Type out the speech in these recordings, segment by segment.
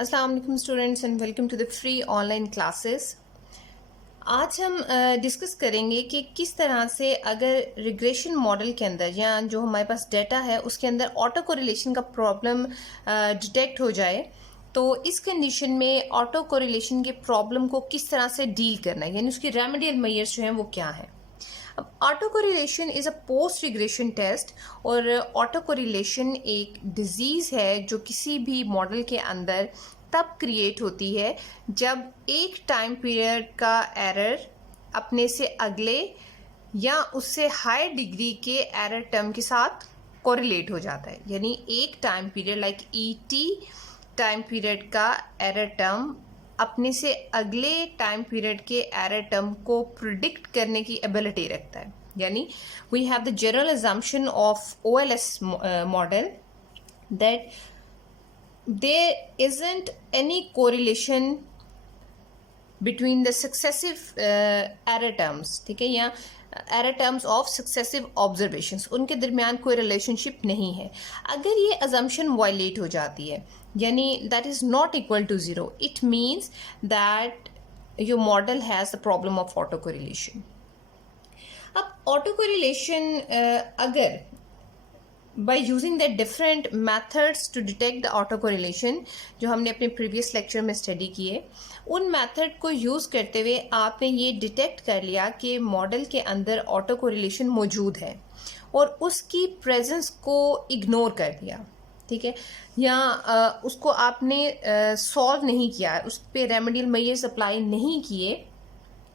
अस्सलाम वालेकुम students and welcome to the free online classes. आज हम डिस्कस करेंगे कि किस तरह से अगर रिग्रेशन मॉडल के अंदर या जो हमारे पास डाटा है उसके अंदर ऑटो कोरिलेशन का प्रॉब्लम डिटेक्ट हो जाए तो इस कंडीशन में ऑटो कोरिलेशन के प्रॉब्लम को किस तरह से डील करना है, यानी उसकी रेमेडियल मेजर्स जो हैं वो क्या है। अब autocorrelation is a post regression test और ऑटो कोरिलेशन एक डिजीज़ है जो किसी भी मॉडल के अंदर तब क्रिएट होती है जब एक टाइम पीरियड का एरर अपने से अगले या उससे हाई डिग्री के एरर टर्म के साथ कोरिलेट हो जाता है। यानी एक time period like t time period का एरर टर्म अपने से अगले टाइम पीरियड के एरर टर्म को प्रिडिक्ट करने की एबिलिटी रखता है। यानी we have the general assumption of OLS model that there isn't any correlation between the successive error terms, ठीक है, या error terms of successive observations, उनके दरमियान कोई रिलेशनशिप नहीं है। अगर ये assumption violate हो जाती है यानी that is not equal to zero, it means that your model has the problem of autocorrelation। अब autocorrelation अगर by using the different methods to detect the autocorrelation जो हमने अपने प्रीवियस लेक्चर में स्टडी किए, उन मेथड को यूज़ करते हुए आपने ये डिटेक्ट कर लिया कि मॉडल के अंदर ऑटो कोरिलेशन मौजूद है और उसकी प्रेजेंस को इग्नोर कर दिया, ठीक है, या उसको आपने सॉल्व नहीं किया, उस पर रेमेडियल मेजर्स अप्लाई नहीं किए,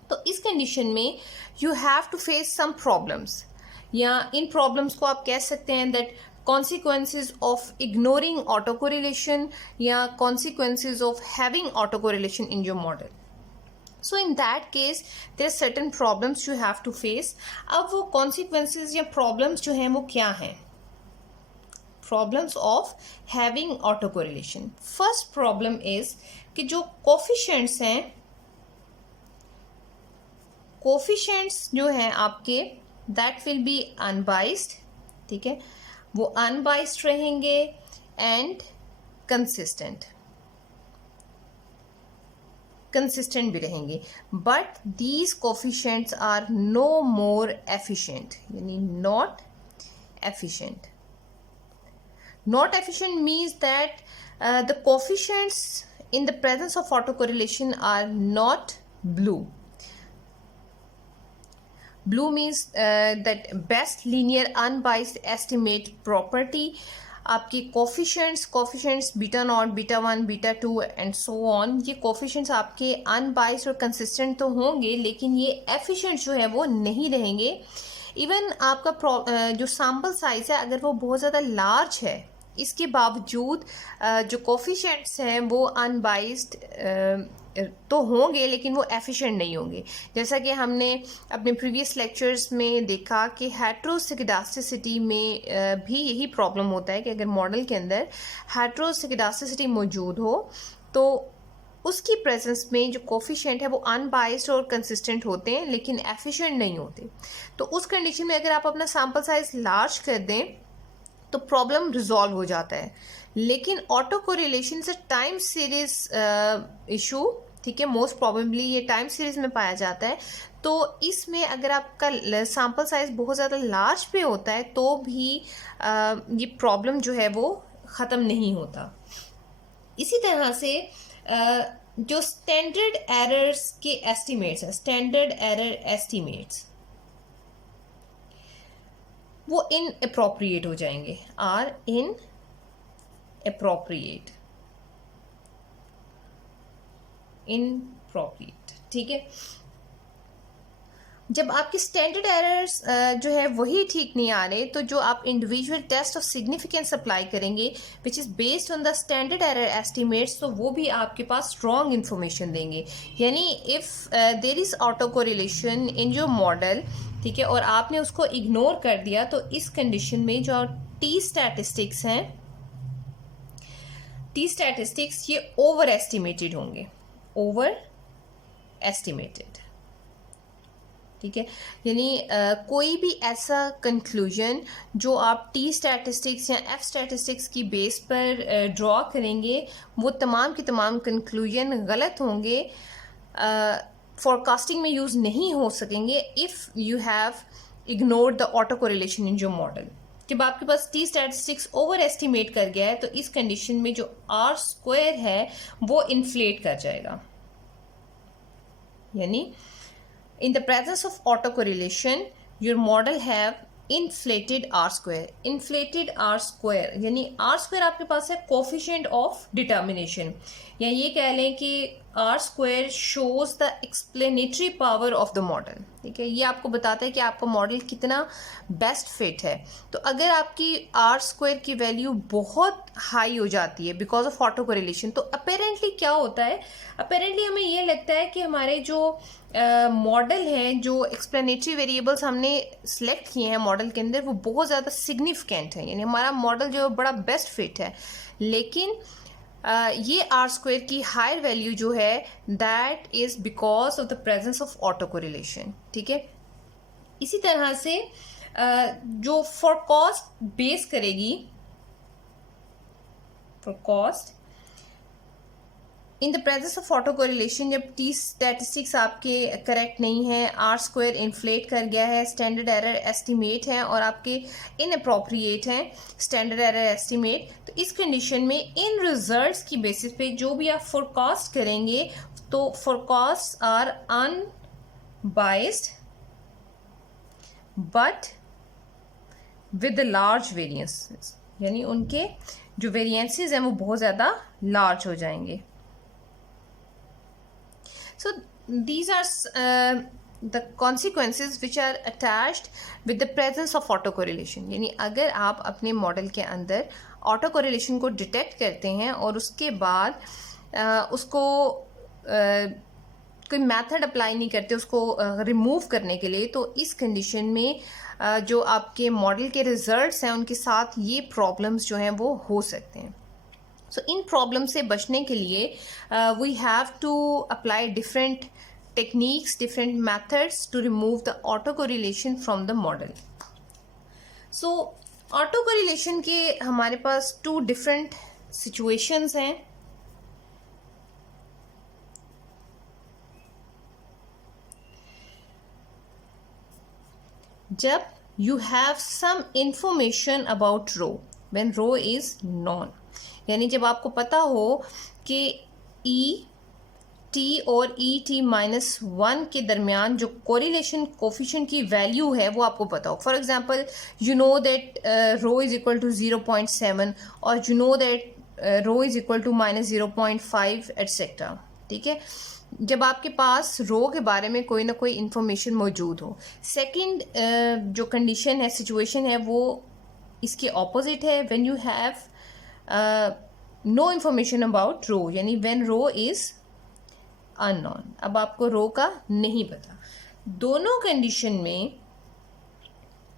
तो इस कंडीशन में you have to face some problems, या इन प्रॉब्लम्स को आप कह सकते हैं that consequences of ignoring autocorrelation या consequences of having autocorrelation in your model. So in that case there are certain problems you have to face. अब वो consequences या problems जो हैं वो क्या हैं? Problems of having autocorrelation. First problem is कि जो coefficients हैं, coefficients जो हैं आपके that will be unbiased, ठीक है, वो unbiased रहेंगे and consistent भी रहेंगे, but these coefficients are no more efficient, यानी not efficient means that the coefficients in the presence of autocorrelation are not blue. Blue means that best linear unbiased estimate property, आपकी coefficients beta not, beta one, beta two and so on, ये coefficients आपके unbiased और consistent तो होंगे लेकिन ये efficient जो है वो नहीं रहेंगे। इवन आपका जो सैम्पल साइज है अगर वो बहुत ज़्यादा लार्ज है, इसके बावजूद जो कोफिशिएंट्स हैं वो अनबाइस्ड तो होंगे लेकिन वो एफिशिएंट नहीं होंगे। जैसा कि हमने अपने प्रीवियस लेक्चर्स में देखा कि हेट्रोस्किडास्टिसिटी में भी यही प्रॉब्लम होता है कि अगर मॉडल के अंदर हेट्रोस्किडास्टिसिटी मौजूद हो तो उसकी प्रेजेंस में जो कोफिशिएंट है वो अनबाइस्ड और कंसिस्टेंट होते हैं लेकिन एफिशिएंट नहीं होते। तो उस कंडीशन में अगर आप अपना सैम्पल साइज लार्ज कर दें तो प्रॉब्लम रिजॉल्व हो जाता है। लेकिन ऑटो कोरिलेशन से टाइम सीरीज इशू, ठीक है, मोस्ट प्रोबेबली ये टाइम सीरीज में पाया जाता है, तो इसमें अगर आपका सैम्पल साइज बहुत ज़्यादा लार्ज पे होता है तो भी ये प्रॉब्लम जो है वो ख़त्म नहीं होता। इसी तरह से जो स्टैंडर्ड एरर्स के एस्टिमेट्स हैं, स्टैंडर्ड एरर एस्टिमेट्स वो इनअप्रोप्रिएट हो जाएंगे, आर इनअप्रोप्रिएट, ठीक है। जब आपके स्टैंडर्ड एरर्स जो है वही ठीक नहीं आ रहे तो जो आप individual test of significance apply करेंगे which is based on the standard error estimates, तो वो भी आपके पास स्ट्रॉन्ग इन्फॉर्मेशन देंगे। यानी if there is auto correlation in your model, ठीक है, और आपने उसको इग्नोर कर दिया तो इस कंडीशन में जो टी स्टैटिस्टिक्स हैं, टी स्टैटिस्टिक्स ये ओवर एस्टिमेटेड होंगे, ओवर एस्टिमेटेड, ठीक है। यानी कोई भी ऐसा कंक्लूजन जो आप टी स्टैटिस्टिक्स या एफ स्टैटिस्टिक्स की बेस पर ड्रॉ करेंगे वो तमाम के तमाम कंक्लूजन गलत होंगे, फोरकास्टिंग में यूज़ नहीं हो सकेंगे if you have ignored the auto correlation in your model. जब आपके पास टी स्टैटिस्टिक्स ओवर एस्टिमेट कर गया है तो इस कंडीशन में जो आर स्क्वायर है वो इन्फ्लेट कर जाएगा। यानी in the presence of autocorrelation your model have inflated r square। inflated r square यानी r square आपके पास है coefficient of determination, या ये कह लें कि r square shows the explanatory power of the model। ठीक है, ये आपको बताता है कि आपका मॉडल कितना बेस्ट फिट है। तो अगर आपकी r square की वैल्यू बहुत हाई हो जाती है बिकॉज ऑफ ऑटो कोरिलेशन, तो अपेरेंटली क्या होता है, अपेरेंटली हमें ये लगता है कि हमारे जो मॉडल हैं, जो एक्सप्लेनेटरी वेरिएबल्स हमने सेलेक्ट किए हैं मॉडल के अंदर, वो बहुत ज़्यादा सिग्निफिकेंट है, यानी हमारा मॉडल जो बड़ा बेस्ट फिट है। लेकिन ये आर स्क्वायर की हायर वैल्यू जो है that is because of the presence of auto correlation. ठीक है, इसी तरह से जो फोरकास्ट बेस करेगी, forecast in the presence of auto correlation, जब टी स्टैटिस्टिक्स आपके करेक्ट नहीं है, आर स्क्वायर इन्फ्लेट कर गया है, स्टैंडर्ड एरर एस्टिमेट है और आपके इनअप्रोप्रिएट हैं स्टैंडर्ड एरर एस्टिमेट, तो इस कंडीशन में इन रिजल्ट्स की बेसिस पे जो भी आप फोरकास्ट करेंगे तो forecast are unbiased but with large variances, यानी उनके जो वेरिएंसेस हैं वो बहुत ज़्यादा लार्ज हो जाएंगे। So these are the consequences which are attached with the presence of autocorrelation। यानी अगर आप अपने मॉडल के अंदर ऑटो कोरिलेशन को डिटेक्ट करते हैं और उसके बाद उसको कोई मेथड अप्लाई नहीं करते उसको रिमूव करने के लिए, तो इस कंडीशन में जो आपके मॉडल के रिजल्ट्स हैं उनके साथ ये प्रॉब्लम्स जो हैं वो हो सकते हैं। सो इन प्रॉब्लम से बचने के लिए we have to apply different techniques, different methods to remove the autocorrelation from the model. So autocorrelation के हमारे पास टू डिफरेंट सिचुएशंस हैं। जब you have some information about rho when rho is known, यानी जब आपको पता हो कि ई टी और ई टी माइनस वन के दरमियान जो कोरिलेशन कोफिशिएंट की वैल्यू है वो आपको पता हो। For example you know that rho is equal to 0.7 और you know that rho is equal to -0.5 et cetera. ठीक है, जब आपके पास रो के बारे में कोई ना कोई इंफॉर्मेशन मौजूद हो। सेकंड जो कंडीशन है, सिचुएशन है, वो इसके ऑपोजिट है, when you have no information about rho, यानी व्हेन रो इज अननोन, अब आपको रो का नहीं पता। दोनों कंडीशन में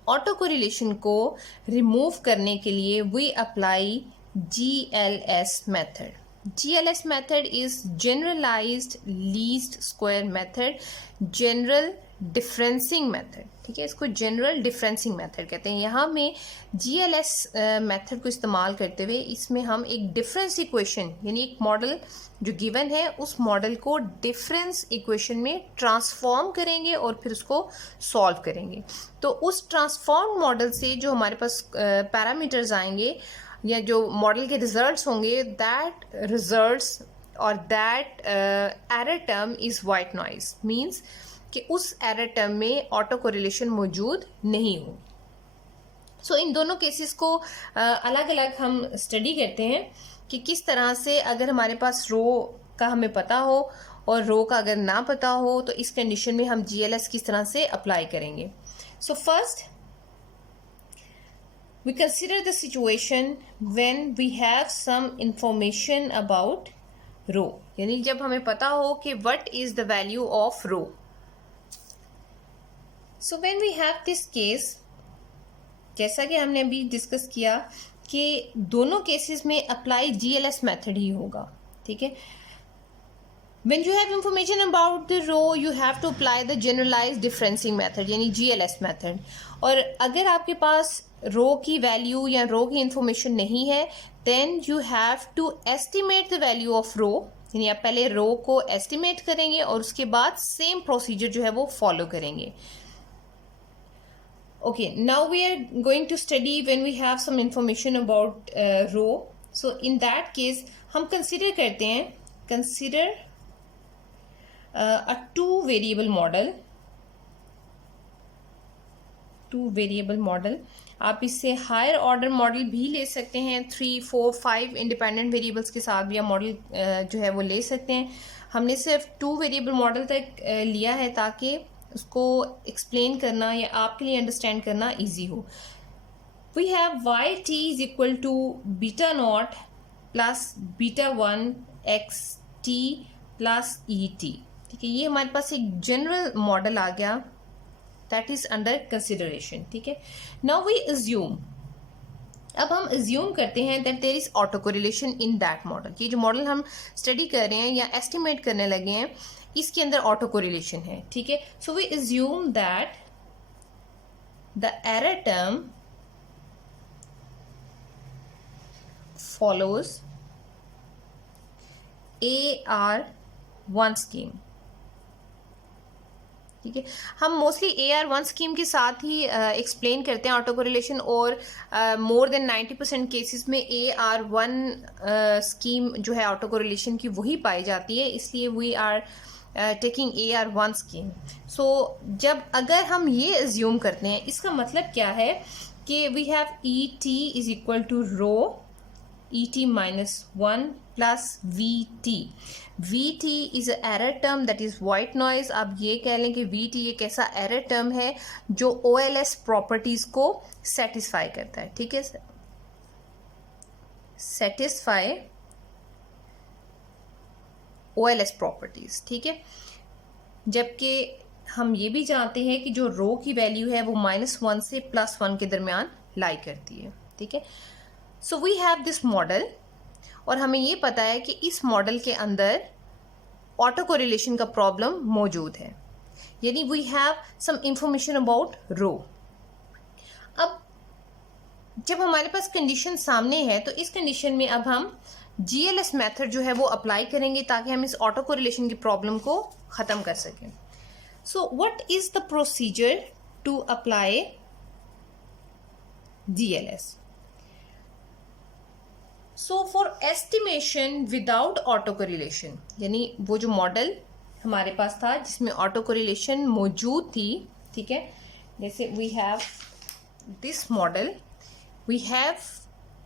ऑटो कोरिलेशन को रिमूव करने के लिए we apply GLS method. GLS method is generalized least square method, general differencing method. ठीक है, इसको जनरल डिफरेंसिंग मेथड कहते हैं। यहाँ में GLS मेथड को इस्तेमाल करते हुए इसमें हम एक डिफरेंस इक्वेशन, यानी एक मॉडल जो गिवन है उस मॉडल को डिफरेंस इक्वेशन में ट्रांसफॉर्म करेंगे और फिर उसको सॉल्व करेंगे। तो उस ट्रांसफॉर्म मॉडल से जो हमारे पास पैरामीटर्स आएंगे या जो मॉडल के रिजल्ट्स होंगे, दैट रिजल्ट्स और that error term is white noise, means कि उस एरर टर्म में ऑटो कोरिलेशन मौजूद नहीं हो। सो इन दोनों केसेस को अलग अलग हम स्टडी करते हैं कि किस तरह से अगर हमारे पास रो का हमें पता हो और रो का अगर ना पता हो तो इस कंडीशन में हम GLS किस तरह से अप्लाई करेंगे। So first we consider the situation when we have some information about row, यानी जब हमें पता हो कि what is the value of row। So when we have this case, जैसा कि हमने अभी डिस्कस किया कि दोनों केसेस में अप्लाई GLS मेथड ही होगा। ठीक है, When you have information about the row, you have to apply the generalized differencing method यानी GLS method. और अगर आपके पास रो की वैल्यू या रो की इंफॉर्मेशन नहीं है, then you have to estimate the value of row. यानी आप पहले रो को एस्टिमेट करेंगे और उसके बाद सेम प्रोसीजर जो है वो फॉलो करेंगे. Okay, now we are going to study when we have some information about row. So in that case हम consider करते हैं, consider a two variable model. आप इससे हायर ऑर्डर मॉडल भी ले सकते हैं, 3, 4, 5 इंडिपेंडेंट वेरिएबल्स के साथ भी आप मॉडल जो है वो ले सकते हैं. हमने सिर्फ 2 वेरिएबल मॉडल तक लिया है ताकि उसको एक्सप्लेन करना या आपके लिए अंडरस्टैंड करना इजी हो. We have y t is equal to beta naught plus beta 1 x t plus E t. ठीक है, ये हमारे पास एक जनरल मॉडल आ गया, दैट इज अंडर कंसिडरेशन. ठीक है, नाउ वी अज्यूम, अब हम अज्यूम करते हैं that there is auto correlation in that model. ये जो मॉडल हम स्टडी कर रहे हैं या एस्टिमेट करने लगे हैं, इसके अंदर ऑटो कोरिलेशन है. ठीक है, so we assume that the error term follows AR1 scheme. ठीक है, हम मोस्टली AR1 स्कीम के साथ ही एक्सप्लेन करते हैं ऑटो कोरिलेशन, और मोर देन 90% केसेस में AR1 स्कीम जो है ऑटो कोरिलेशन की वही पाई जाती है, इसलिए we are taking AR1 scheme. So जब अगर हम ये अज्यूम करते हैं, इसका मतलब क्या है कि we have ET is equal to rho ET minus 1 plus VT. VT is an error term, that is white noise. आप ये कह लें कि VT एक ऐसा error term है जो OLS properties को satisfy करता है. ठीक है, satisfy OLS properties. ठीक है, जबकि हम ये भी जानते हैं कि जो रो की वैल्यू है वो -1 से +1 के दरमियान लाई करती है. ठीक है, so we have this model, और हमें ये पता है कि इस मॉडल के अंदर ऑटो कोरिलेशन का प्रॉब्लम मौजूद है, यानी we have some information about rho. अब जब हमारे पास कंडीशन सामने है, तो इस कंडीशन में अब हम GLS मेथड जो है वो अप्लाई करेंगे ताकि हम इस ऑटो कोरिलेशन की प्रॉब्लम को ख़त्म कर सकें. So what is the procedure to apply GLS? So for estimation without autocorrelation, यानी वो जो मॉडल हमारे पास था जिसमें ऑटो कोरिलेशन मौजूद थी. ठीक है, जैसे we have this model, we have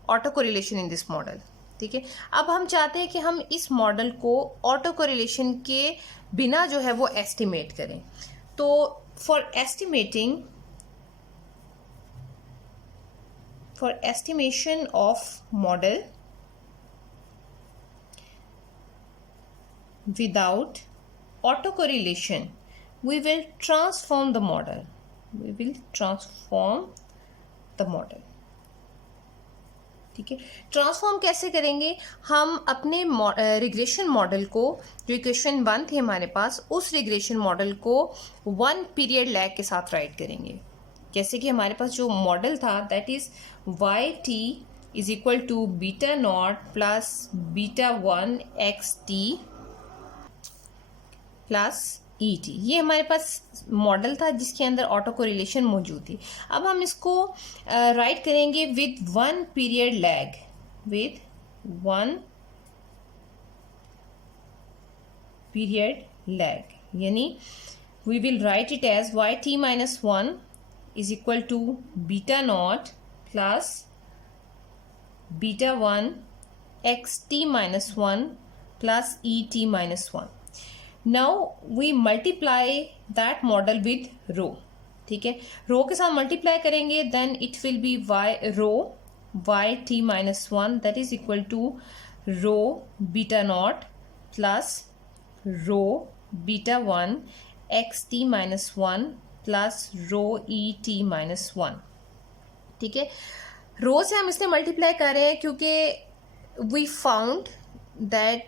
auto correlation in this model. ठीक है, अब हम चाहते हैं कि हम इस मॉडल को ऑटो कोरिलेशन के बिना जो है वो एस्टिमेट करें. तो for estimation of model without autocorrelation, we will transform the model. ठीक है, ट्रांसफॉर्म कैसे करेंगे? हम अपने रिग्रेशन मॉडल को, जो इक्वेशन 1 थी हमारे पास, उस रिग्रेशन मॉडल को 1 पीरियड लैग के साथ राइट करेंगे. जैसे कि हमारे पास जो मॉडल था that is YT is equal to beta naught plus beta 1 XT plus ET. ये हमारे पास मॉडल था जिसके अंदर ऑटो कोरिलेशन मौजूद थी. अब हम इसको राइट करेंगे विद 1 पीरियड लैग, यानी we will write it as YT minus 1 is equal to beta naught plus beta 1 XT minus 1 plus ET minus 1. Now we multiply that model with rho. ठीक है, रो के साथ मल्टीप्लाई करेंगे, then it will be YT minus 1 that is equal to rho beta naught plus rho beta 1 XT minus 1 plus rho ET minus 1. ठीक है, रो से हम इसलिए मल्टीप्लाई कर रहे हैं क्योंकि we found that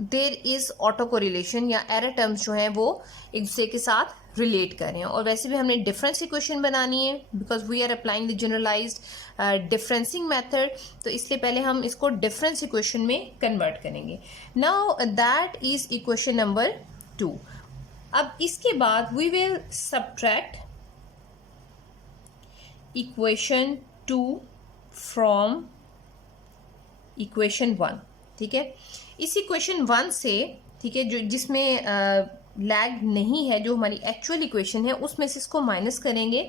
there is auto correlation या एरर टर्म्स जो हैं वो एक दूसरे के साथ रिलेट कर रहे हैं। और वैसे भी हमने डिफरेंस इक्वेशन बनानी है because we are applying the generalized differencing method, तो इसलिए पहले हम इसको डिफरेंस इक्वेशन में कन्वर्ट करेंगे। Now that is equation number 2। अब इसके बाद we will subtract equation 2 from equation 1। ठीक है, इस इक्वेशन 1 से, ठीक है, जो जिसमें लैग नहीं है, जो हमारी एक्चुअल इक्वेशन है उसमें से इसको माइनस करेंगे।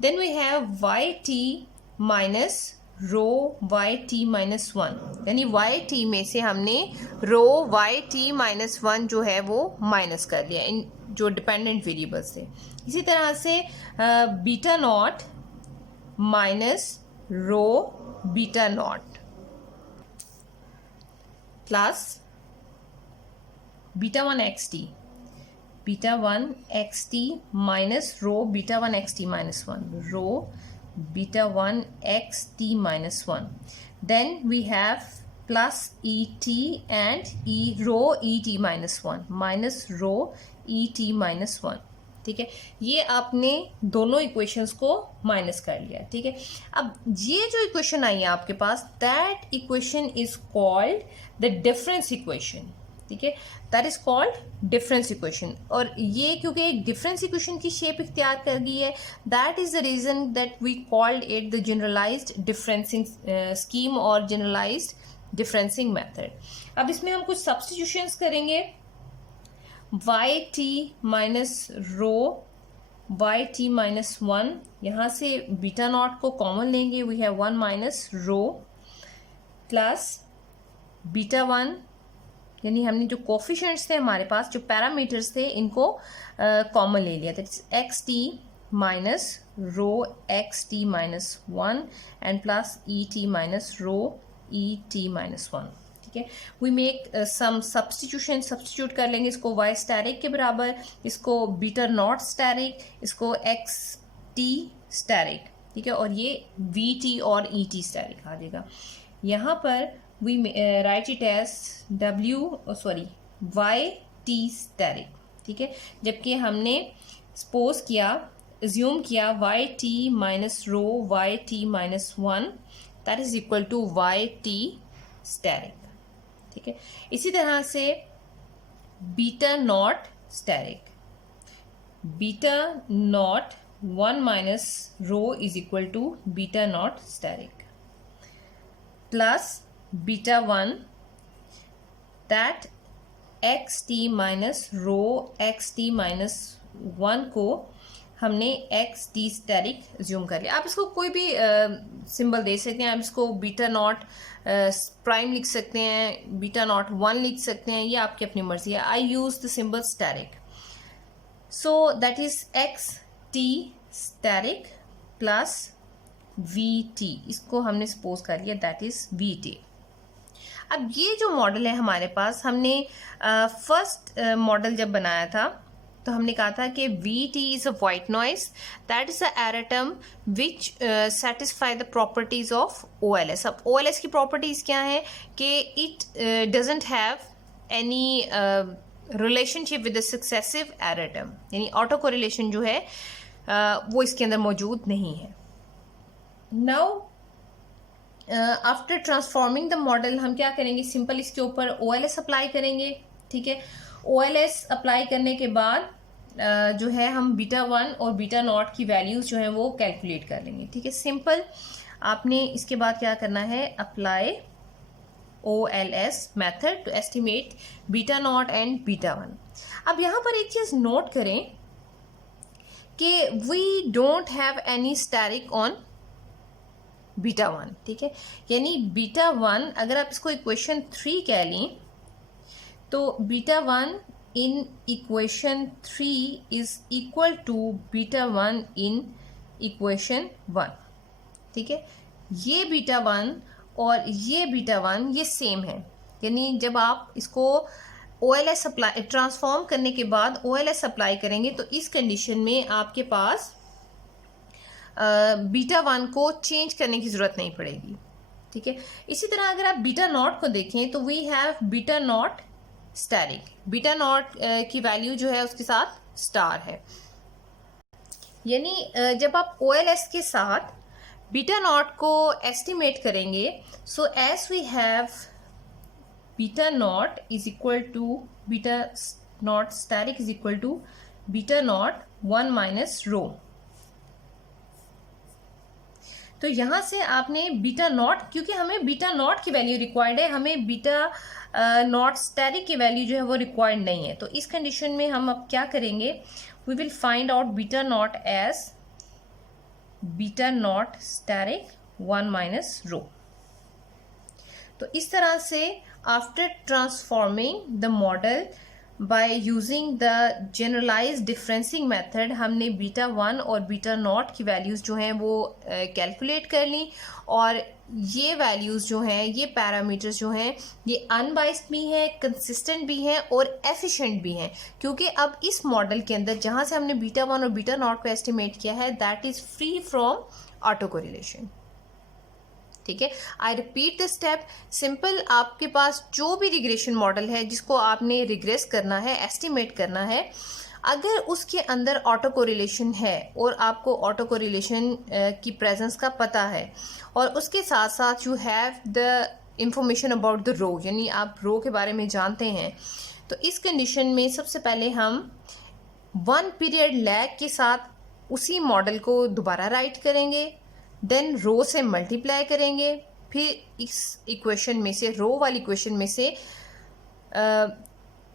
Then we have y T minus rho Y T minus 1, यानी वाई टी में से हमने रो वाई टी माइनस 1 जो है वो माइनस कर लिया इन जो डिपेंडेंट वेरिएबल से। इसी तरह से beta naught minus rho beta naught plus beta 1 x t, beta 1 x T minus rho beta 1 x T minus 1, rho beta 1 x T minus 1. Then we have plus et and rho e t minus 1 minus rho e t minus 1. ठीक है, ये आपने दोनों equations को minus कर लिया। ठीक है, अब ये जो इक्वेशन आई है आपके पास, that equation is called the difference equation. ठीक है, that is called difference equation. और ये क्योंकि एक डिफरेंस इक्वेशन की शेप इख्तियार कर गई है, that is the reason that we called it the generalized differencing scheme और जनरलाइज्ड डिफरेंसिंग मेथड। अब इसमें हम कुछ सब्स्टिट्यूशंस करेंगे। Y T minus rho Y T minus 1, यहाँ से बीटा नॉट को कॉमन लेंगे, we have 1 minus rho plus beta 1, यानी हमने जो कोफिशिएंट्स थे हमारे पास, जो पैरामीटर्स थे, इनको कॉमन ले लिया। That is x T minus rho x T minus 1 and plus E T minus rho e T minus 1। ठीक है, we make some substitution, substitute कर लेंगे इसको वाई स्टैरिक के बराबर, इसको बीटा नॉट स्टैरिक, इसको एक्स टी स्टैरिक। ठीक है, और ये वी टी और ई टी स्टैरिक आ जाएगा। यहाँ पर we write it as y t asterisk. ठीक है, जबकि हमने सपोज किया, एज्यूम किया y T minus rho Y T minus 1 that is equal to y t asterisk. ठीक है, इसी तरह से beta naught asterisk, beta naught 1 minus rho is equal to beta naught asterisk plus beta 1 that x T minus rho x T minus 1 को हमने x T asterisk ज्यूम कर लिया। आप इसको कोई भी सिंबल दे सकते हैं, आप इसको बीटा नॉट प्राइम लिख सकते हैं, बीटा नॉट 1 लिख सकते हैं, ये आपकी अपनी मर्जी है। I use the symbol asterisk, so that is x T asterisk plus V T, इसको हमने सपोज कर लिया दैट इज वी टी। अब ये जो मॉडल है हमारे पास, हमने फर्स्ट मॉडल जब बनाया था तो हमने कहा था कि VT is a white noise, that is a error term which satisfy the properties of OLS। अब OLS की प्रॉपर्टीज क्या है कि it doesn't have any relationship with the successive error term, यानी ऑटो कोरिलेशन जो है वो इसके अंदर मौजूद नहीं है। Now after transforming the model हम क्या करेंगे, सिंपल इसके ऊपर OLS अप्लाई करेंगे। ठीक है, OLS अप्लाई करने के बाद जो है हम बीटा 1 और बीटा नॉट की वैल्यूज जो है वो कैलकुलेट कर लेंगे। ठीक है, सिंपल आपने इसके बाद क्या करना है, apply OLS method to estimate beta naught and beta 1। अब यहाँ पर एक चीज नोट करें कि we don't have any asterisk on beta 1। ठीक है, यानी बीटा 1 अगर आप इसको इक्वेशन 3 कह लें तो beta 1 in equation 3 is equal to beta 1 in equation 1। ठीक है, ये बीटा 1 और ये बीटा 1 ये सेम है, यानी जब आप इसको OLS अप्लाई ट्रांसफॉर्म करने के बाद OLS अप्लाई करेंगे तो इस कंडीशन में आपके पास बीटा 1 को चेंज करने की ज़रूरत नहीं पड़ेगी। ठीक है, इसी तरह अगर आप बीटा नॉट को देखें तो we have beta naught static, beta naught की वैल्यू जो है उसके साथ स्टार है। यानी जब आप OLS के साथ बीटा नॉट को एस्टिमेट करेंगे, so as we have beta naught is equal to beta naught static is equal to beta naught 1 minus rho. तो यहां से आपने बीटा नॉट, क्योंकि हमें बीटा नॉट की वैल्यू रिक्वायर्ड है, हमें बीटा नॉट स्टैटिक की वैल्यू जो है वो रिक्वायर्ड नहीं है। तो इस कंडीशन में हम अब क्या करेंगे, we will find out beta naught as beta naught static 1 minus rho. तो इस तरह से after transforming the model by using the generalized differencing method, हमने बीटा 1 और बीटा नॉट की वैल्यूज़ जो हैं वो कैलकुलेट कर ली। और ये वैल्यूज़ जो हैं, ये पैरामीटर्स जो हैं, ये अनबाइस्ड भी हैं, कंसिस्टेंट भी हैं और एफिशिएंट भी हैं, क्योंकि अब इस मॉडल के अंदर जहाँ से हमने बीटा 1 और बीटा नॉट को एस्टिमेट किया है, that is free from auto correlation. ठीक है, I repeat the step, simple आपके पास जो भी रिग्रेशन मॉडल है जिसको आपने रिग्रेस करना है, एस्टिमेट करना है, अगर उसके अंदर ऑटो कोरिलेशन है और आपको ऑटो कोरिलेशन की प्रेजेंस का पता है, और उसके साथ साथ you have the information about the rho, यानी आप रो के बारे में जानते हैं, तो इस कंडीशन में सबसे पहले हम 1 पीरियड लैग के साथ उसी मॉडल को दोबारा राइट करेंगे, देन रो से मल्टीप्लाई करेंगे, फिर इस इक्वेशन में से, रो वाली इक्वेशन में से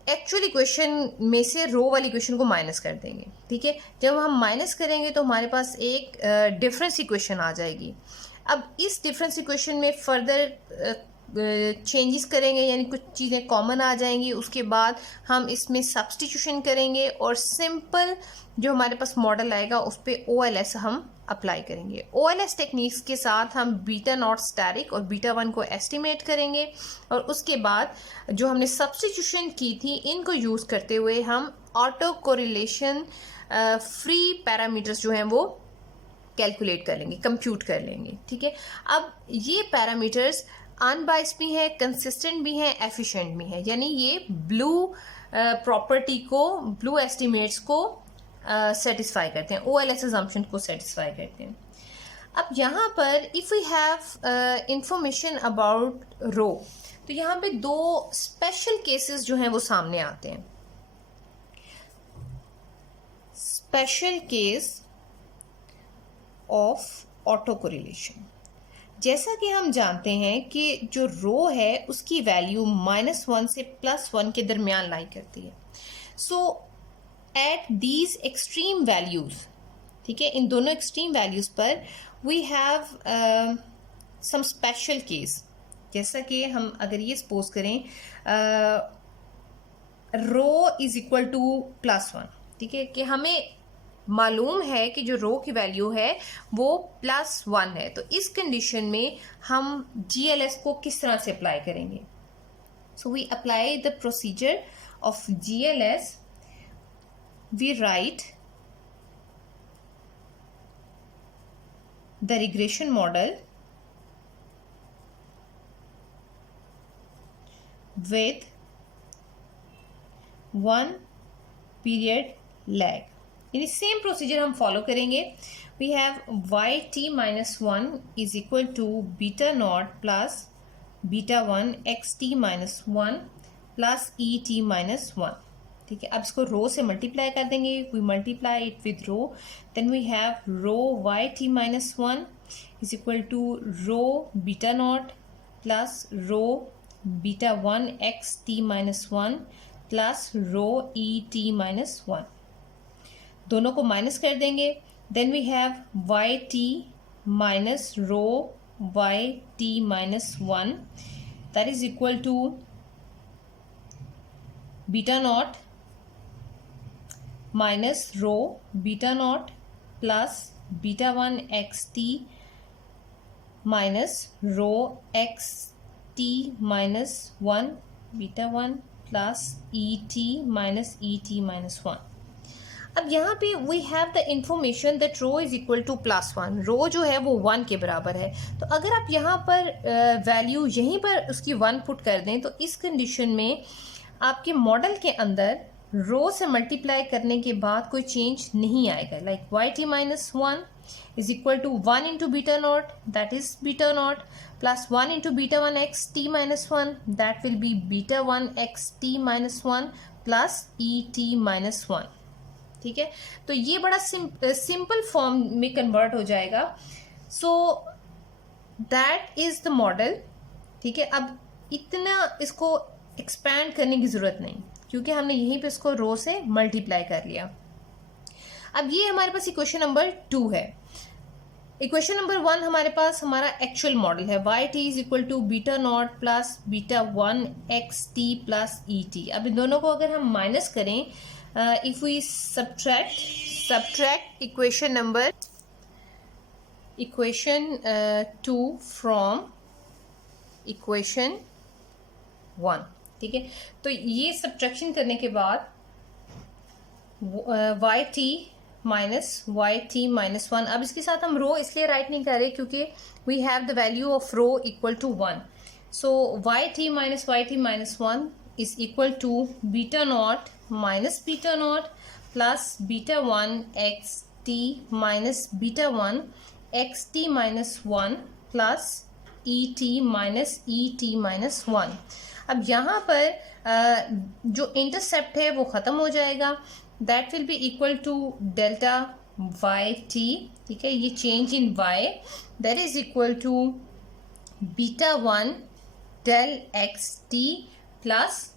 एक्चुअल इक्वेशन में से रो वाली इक्वेशन को माइनस कर देंगे। ठीक है, जब हम माइनस करेंगे तो हमारे पास एक डिफरेंस इक्वेशन आ जाएगी। अब इस डिफरेंस इक्वेशन में फर्दर चेंजेस करेंगे, यानी कुछ चीज़ें कॉमन आ जाएंगी, उसके बाद हम इसमें सब्स्टिट्यूशन करेंगे और सिंपल जो हमारे पास मॉडल आएगा उस पर OLS हम अप्लाई करेंगे। OLS टेक्निक्स के साथ हम बीटा नॉट स्टैटिक और बीटा 1 को एस्टिमेट करेंगे, और उसके बाद जो हमने सब्स्टिट्यूशन की थी, इनको यूज़ करते हुए हम ऑटो कोरिलेशन फ्री पैरामीटर्स जो हैं वो कैलकुलेट कर लेंगे, कंप्यूट कर लेंगे। ठीक है, अब ये पैरामीटर्स अनबाइस्ड भी है, कंसिस्टेंट भी है, एफिशिएंट भी है, यानी ये ब्लू प्रॉपर्टी को, ब्लू एस्टिमेट्स को सेटिस्फाई करते हैं, OLS असम्पशन को सेटिस्फाई करते हैं। अब यहाँ पर if we have information about rho, तो यहाँ पे दो स्पेशल केसेस जो हैं वो सामने आते हैं। Special case of auto correlation, जैसा कि हम जानते हैं कि जो रो है उसकी वैल्यू -1 से +1 के दरमियान लाई करती है। So at these extreme values, ठीक है, इन दोनों एक्सट्रीम वैल्यूज पर we have some special case. जैसा कि हम अगर ये सपोज करें रो इज इक्वल टू +1, ठीक है, कि हमें मालूम है कि जो रो की वैल्यू है वो +1 है, तो इस कंडीशन में हम GLS को किस तरह से अप्लाई करेंगे? So we apply the procedure of GLS, we write the regression model with 1 period lag, यानी सेम प्रोसीजर हम फॉलो करेंगे। We have y(t-1) is equal to beta naught plus beta 1 x(t-1) plus e(t-1), ठीक है। अब इसको rho से multiply कर देंगे, we multiply it with rho, then we have rho y(t-1) is equal to rho beta naught plus rho beta 1 x(t-1) plus rho e(t-1), दोनों को minus कर देंगे, then we have y(t) minus rho y(t-1) that is equal to beta naught minus rho beta naught plus beta 1 xt minus rho xt-1 beta 1 plus et-1। अब यहाँ पे we have the information that rho is equal to +1, रो जो है वो 1 के बराबर है। तो अगर आप यहाँ पर वैल्यू यहीं पर उसकी 1 पुट कर दें, तो इस कंडीशन में आपके मॉडल के अंदर रो से मल्टीप्लाई करने के बाद कोई चेंज नहीं आएगा. Like why T minus one is equal to 1 into beta naught, that is beta naught, plus 1 into beta 1 x t minus 1, that will be beta 1 x t minus 1 plus e t minus 1. ठीक है, तो ये बड़ा simple form में convert हो जाएगा. सो that is the model. ठीक है, अब इतना इसको एक्सपैंड करने की जरूरत नहीं, क्योंकि हमने यहीं पे इसको रो से मल्टीप्लाई कर लिया. अब ये हमारे पास इक्वेशन नंबर 2 है. इक्वेशन नंबर 1 हमारे पास हमारा एक्चुअल मॉडल है. Y t is equal to beta naught plus beta 1 x t plus E t. अब इन दोनों को अगर हम माइनस करें, if we subtract equation 2 from equation 1. ठीक है, तो ये सब्ट्रैक्शन करने के बाद y T minus y T minus 1. अब इसके साथ हम रो इसलिए राइट नहीं कर रहे क्योंकि we have the value of rho equal to 1. So y T minus y T minus 1 is equal to beta naught minus beta naught plus beta 1 x T minus beta 1 x T minus 1 plus E T minus 1. अब यहाँ पर जो intercept है वो ख़त्म हो जाएगा. That will be equal to delta y t. ठीक है, ये change in y that is equal to beta 1 del x t plus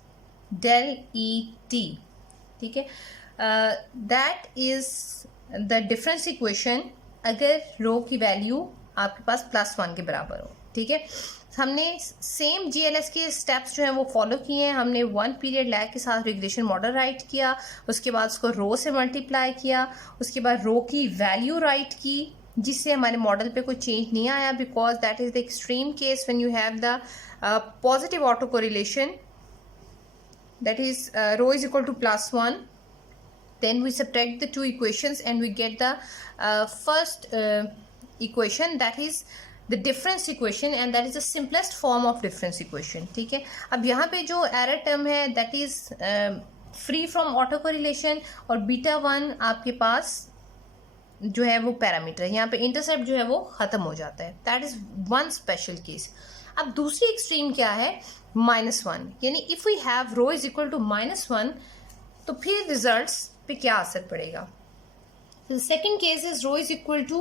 del e t. ठीक है, that is the difference equation अगर रो की वैल्यू आपके पास +1 के बराबर हो. ठीक है, हमने सेम जीएलएस के स्टेप्स जो हैं वो फॉलो किए हैं. हमने 1 पीरियड लैग के साथ रिग्रेशन मॉडल राइट किया, उसके बाद उसको रो से मल्टीप्लाई किया, उसके बाद रो की वैल्यू राइट की, जिससे हमारे मॉडल पे कोई चेंज नहीं आया, because that is the extreme case when you have the positive auto correlation, that is rho is equal to +1. then we subtract the two equations and we get the first equation, that is the difference equation, and that is the simplest form of difference equation. ठीक है, अब यहाँ पे जो error term है that is free from auto correlation, और beta 1 आपके पास जो है वो पैरामीटर है. यहाँ पे इंटरसेप्ट जो है वो ख़त्म हो जाता है. That is one special case. अब दूसरी एक्सट्रीम क्या है, -1. यानी if we have rho is equal to -1, तो फिर रिजल्ट्स पे क्या असर पड़ेगा. Second case is rho is equal to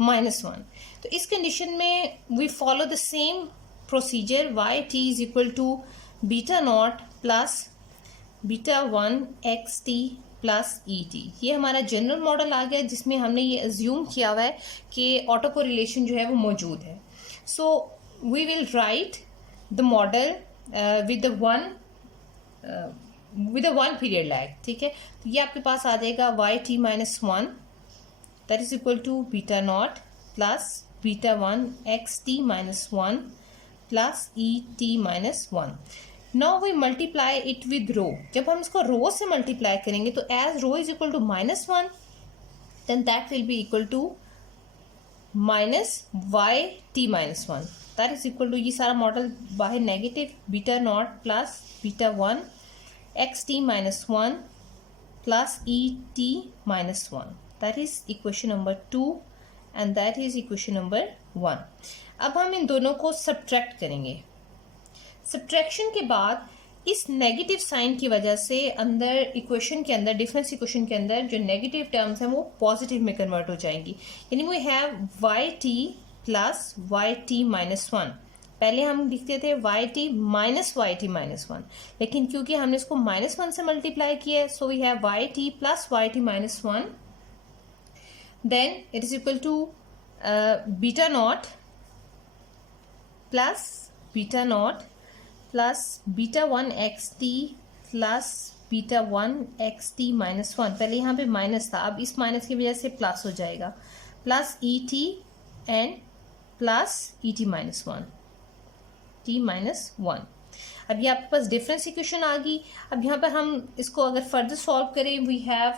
-1. तो इस कंडीशन में we follow the same procedure. Y t is equal to beta naught plus beta 1 x t plus E t. ये हमारा जनरल मॉडल आ गया जिसमें हमने ये अज्यूम किया हुआ है कि ऑटो कोरिलेशन जो है वो मौजूद है. So we will write the model with the 1 period lag. ठीक है, तो ये आपके पास आ जाएगा Y T minus 1 that is equal to beta naught plus beta 1 x T minus 1 plus E T minus 1. Now we multiply it with rho. जब हम इसको रो से मल्टीप्लाई करेंगे तो as rho is equal to -1, then that will be equal to minus y T minus 1. That is equal to, ये सारा model बाहर negative, beta naught plus beta 1 x T minus 1 plus E T minus 1. That is equation number 2 and that is equation number 1. अब हम इन दोनों को subtract करेंगे. Subtraction के बाद इस नेगेटिव साइन की वजह से अंदर इक्वेशन के अंदर, डिफरेंस इक्वेशन के अंदर जो नेगेटिव टर्म्स हैं वो पॉजिटिव में कन्वर्ट हो जाएंगी. यानी we have y t plus y T minus 1. पहले हम लिखते थे y T minus y T minus 1, लेकिन क्योंकि हमने इसको -1 से मल्टीप्लाई किया है, so we have y t plus y T minus 1. Then it is equal to beta naught plus beta naught plus beta 1 x t plus beta 1 x T minus 1. पहले यहाँ पे माइनस था, अब इस माइनस की वजह से प्लस हो जाएगा, plus E T and plus E T minus 1 T minus 1. अब ये आपके पास डिफरेंस इक्वेशन आ गई. अब यहाँ पर हम इसको अगर फर्दर सॉल्व करें, we have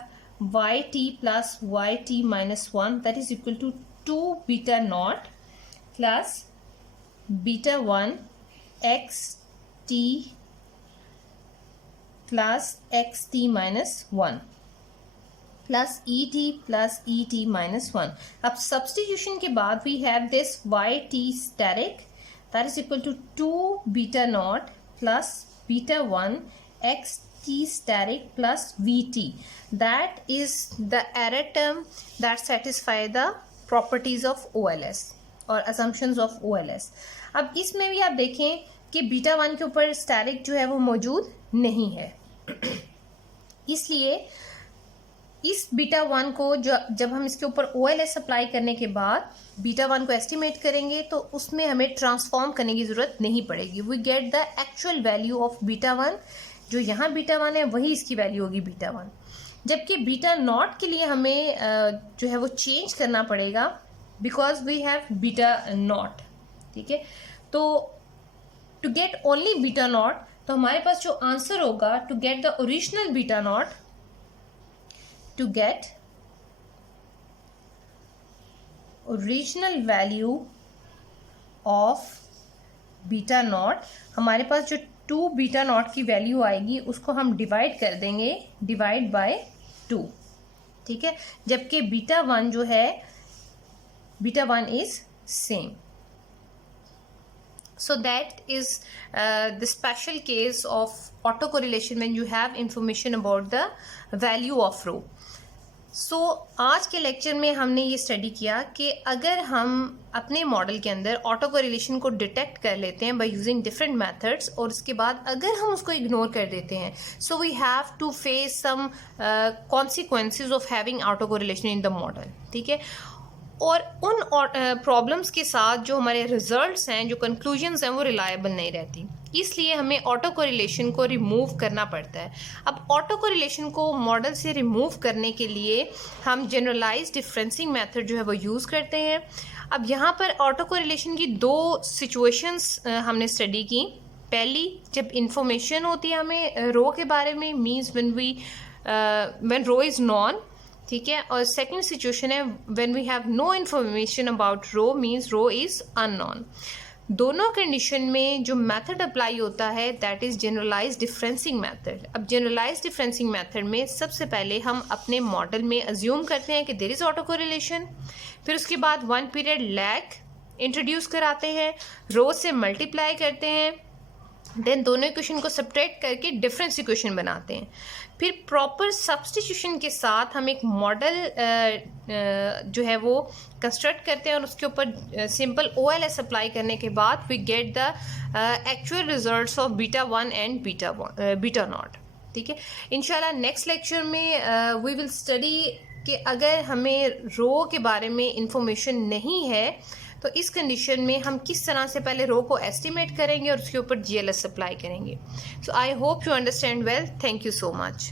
y t plus y T minus 1 that is equal to 2 beta naught plus beta 1 x t plus x T minus one plus E T minus one. अब substitution के बाद we have this y t static that is equal to 2 beta naught plus beta one x t static plus vt, that is the error term that satisfy the properties of OLS और assumptions of OLS। अब इसमें भी आप देखें कि beta one के ऊपर static जो है वो मौजूद नहीं है इसलिए इस बीटा वन को जब हम इसके ऊपर OLS अप्लाई करने के बाद बीटा वन को एस्टिमेट करेंगे तो उसमें हमें ट्रांसफॉर्म करने की ज़रूरत नहीं पड़ेगी। We get the actual value of beta one, जो यहाँ बीटा वन है वही इसकी वैल्यू होगी बीटा वन। जबकि बीटा नॉट के लिए हमें जो है वो चेंज करना पड़ेगा because we have beta naught. ठीक है, तो to get only beta naught, तो हमारे पास जो आंसर होगा to get the original beta naught, to get original value of beta naught, हमारे पास जो 2 बीटा नॉट की वैल्यू आएगी उसको हम डिवाइड कर देंगे, डिवाइड बाय 2। ठीक है, जबकि बीटा वन जो है beta one is same. So that is the special case of autocorrelation when you have information about the value of rho. So आज के लेक्चर में हमने ये स्टडी किया कि अगर हम अपने मॉडल के अंदर ऑटो कोरिलेशन को डिटेक्ट कर लेते हैं बाय यूजिंग डिफरेंट मेथड्स और उसके बाद अगर हम उसको इग्नोर कर देते हैं, so we have to face some consequences of having auto correlation in the model. ठीक है, और उन प्रॉब्लम्स के साथ जो हमारे रिजल्ट्स हैं, जो कंक्लूजन्स हैं, वो रिलायबल नहीं रहती, इसलिए हमें ऑटो कोरिलेशन को रिमूव करना पड़ता है। अब ऑटो कोरिलेशन को मॉडल से रिमूव करने के लिए हम जनरलाइज्ड डिफरेंसिंग मेथड जो है वो यूज़ करते हैं। अब यहाँ पर ऑटो कोरिलेशन की 2 सिचुएशंस हमने स्टडी की। पहली, जब इंफॉर्मेशन होती है हमें रो के बारे में, means when rho is known. ठीक है, और सेकंड सिचुएशन है when we have no information about rho, means rho is unknown. दोनों कंडीशन में जो मेथड अप्लाई होता है that is generalised differencing method. अब जनरलाइज्ड डिफरेंसिंग मेथड में सबसे पहले हम अपने मॉडल में अज्यूम करते हैं कि देयर इज़ ऑटो कोरिलेशन, फिर उसके बाद 1 पीरियड लैग इंट्रोड्यूस कराते हैं, रो से मल्टीप्लाई करते हैं, देन दोनों इक्वेशन को सब्ट्रैक्ट करके डिफरेंस इक्वेशन बनाते हैं। फिर प्रॉपर सब्स्टिट्यूशन के साथ हम एक मॉडल जो है वो कंस्ट्रक्ट करते हैं और उसके ऊपर सिंपल OLS अप्लाई करने के बाद we get the actual results of beta one and beta naught. ठीक है, इंशाल्लाह नेक्स्ट लेक्चर में वी विल स्टडी कि अगर हमें रो के बारे में इंफॉर्मेशन नहीं है तो इस कंडीशन में हम किस तरह से पहले रो को एस्टिमेट करेंगे और उसके ऊपर GLS अप्लाई करेंगे। So I hope you understand well. Thank you so much.